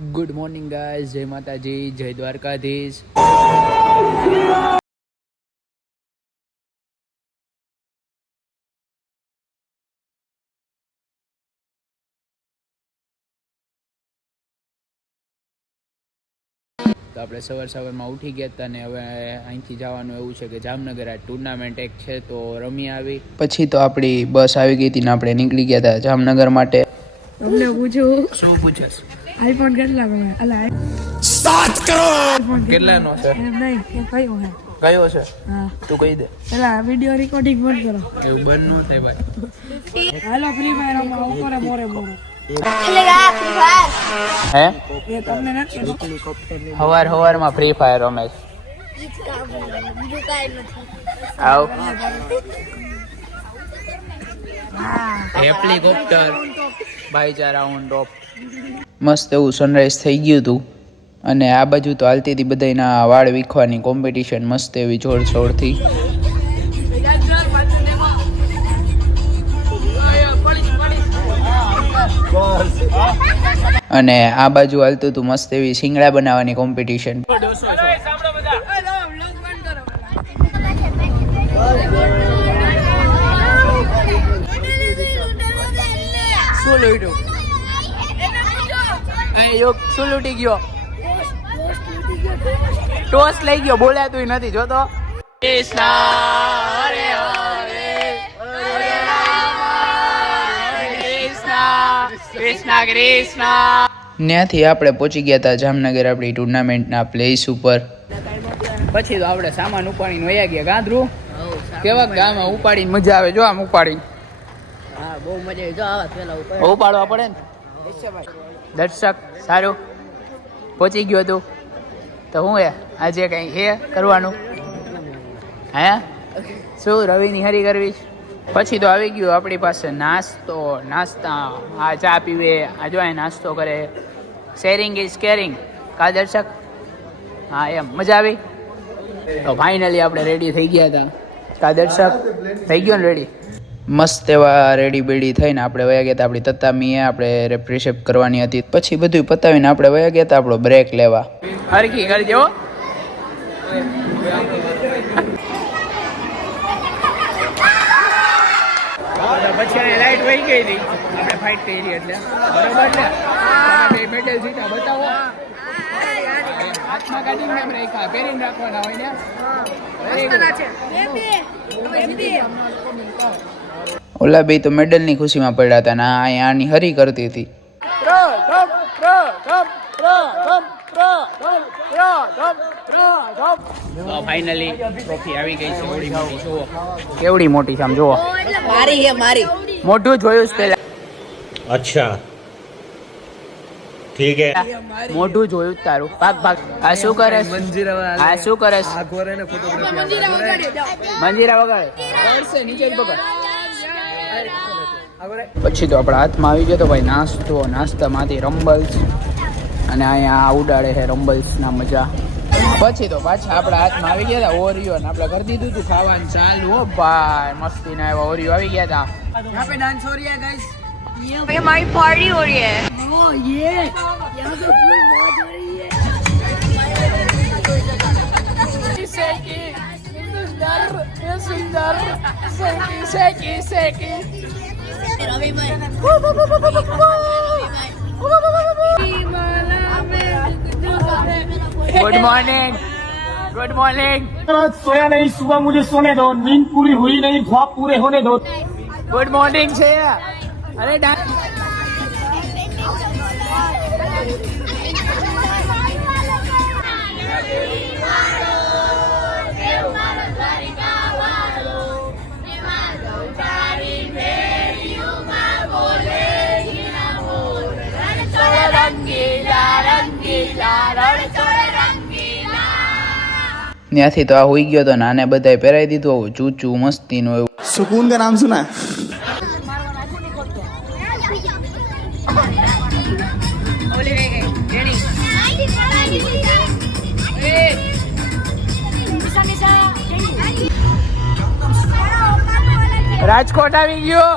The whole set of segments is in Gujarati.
ગુડ મોર્નિંગ ગાઈઝ, જય માતાજી, જય દ્વારકાધીશ. તો આપણે સવારમાં ઉઠી ગયા હતા ને હવે અહીંથી જવાનું એવું છે કે જામનગર આ ટુર્નામેન્ટ એક છે તો રમી આવી. પછી તો આપણી બસ આવી ગઈ હતી ને આપણે નીકળી ગયા હતા જામનગર માટે. તમને પૂછું, શું પૂછસ? આઈફોન કેટલા ગમે? અલા 7 કરોડ કેટલાનો છે? એમ નહીં કે કયો છે? કયો છે? હા તું કહી દે. પેલા વિડિયો રેકોર્ડિંગ બંધ કરો. એવું બંધ ન થાય ભાઈ. હાલો ફ્રી ફાયર રમવા ઉપર મોરે મોરે. હે એ તમને નથી હવારમાં ફ્રી ફાયર રમે છે. આવ હેલિકોપ્ટર ભાઈચારા ઓન ટોપ. મસ્ત એવું સનરાઈઝ થઈ ગયું હતું અને આ બાજુ તો હાલતી હતી બધાના વાળ વીખવાની કોમ્પિટિશન મસ્ત એવી જોરશોરથી. અને આ બાજુ હાલતું હતું મસ્ત એવી શિંગડા બનાવવાની કોમ્પિટિશન. શું લૂટ્યું? શું લૂટી ગયો? ટોસ લઈ ગયો, બોલાતું નથી જોતો. ત્યાંથી આપણે પહોંચી ગયા હતા જામનગર આપણી ટુર્નામેન્ટના પ્લેસ ઉપર. પછી તો આપણે સામાન ઉપાડીને વયા ગયા. ગાંધરું કેવા ગામમાં ઉપાડીને મજા આવે? જો આમ ઉપાડીને બહુ મજા આવી. જો આવા પેલા ઉપાડવા પડે ને. દર્શક સારું પહોંચી ગયો તું તો હું આજે કઈ હે કરવાનું? હે શું રવિની હરી કરવી? પછી તો આવી ગયું આપણી પાસે નાસ્તા. આ ચા પીવે, આ જો નાસ્તો કરે. Sharing is caring. કા દર્શક? હા એમ મજા આવી. તો ફાઇનલી આપણે રેડી થઈ ગયા હતા. કા દર્શક? થઈ ગયો ને રેડી? મસ્ત એવા રેડી બેડી થઈને આપણે વયા ગયા હતા આપણી તતામીએ. આપણે રેપ્રિશેપ કરવાની હતી. પછી બધું પતાવીને આપણે વયા ગયા હતા આપણો બ્રેક લેવા. હરખી કરી દેવો. પછી અહીંયા લાઈટ વહી ગઈ હતી, આપણે ફાઇટ કરી એટલે બરોબર ને. બે મેડલ જીતા બતાવો. હાથમાં કાઢીને એમ રાખ્યા, પહેરીને રાખવાના હોય ને. ઓલા બે તો મેડલ ની ખુશીમાં પડ્યા હતા ને અહીંયા આની હરી કરતી હતી. ફાઇનલી ટ્રોફી આવી ગઈ છે. કેવડી મોટી જુઓ, કેવડી મોટી છે આમ જુઓ. મારી હે મારી. મોઢું જોયું જ પેલા. અચ્છા ઠીક હે. મોઢું જોયું જ તારું. ભાગ ભાગ. આ શું કરે? આ શું કરે? મંજીરા વગાડે. નીચે જ પકડ. પછી તો આપણા હાથમાં આવી ગયો તો ભાઈ નાસ્તો. નાસ્તામાંથી રંબલ્સ અને અહીંયા ઉડાડે છે રંબલ્સ ના મજા. પછી તો પાછા આપણા હાથમાં આવી ગયા હતા ઓરિયો ને આપણે કરી દીધું હતું ખાવાનું ચાલુ. હો ભાઈ મસ્તી ના એવા ઓરિયો આવી ગયા હતા. यहाँ पे डांस हो रही है गाइस. ये हमारी पार्टी हो रही है. ओह ये यहाँ पे फुल मौज हो रही है. Good morning. Good morning. सोया नहीं, सुबह मुझे सोने दो. नींद पूरी हुई नहीं, ख्वाब पूरे होने दो. गुड मॉर्निंग છે. અરે ત્યાંથી તો આ હોઈ ગયો તો નાને બધાએ પહેરાવી દીધું આવું ચૂચું મસ્તીનું એવું. सुकून का नाम सुना है? રાજકોટ આવી ગયો.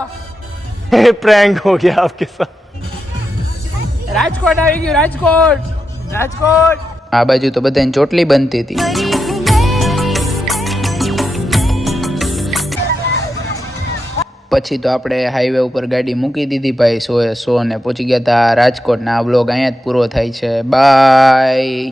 प्रैंक हो गया आपके साथ. રાજકોટ આવી ગયું, રાજકોટ. રાજકોટ આ બાજુ તો બધાની ચોટલી બનતી હતી. પછી તો આપણે હાઈવે ઉપર ગાડી મૂકી દીધી ભાઈ 100 ને પહોંચી ગયા હતા રાજકોટ. ના આ બ્લોગ અહીંયા જ પૂરો થાય છે. બાય.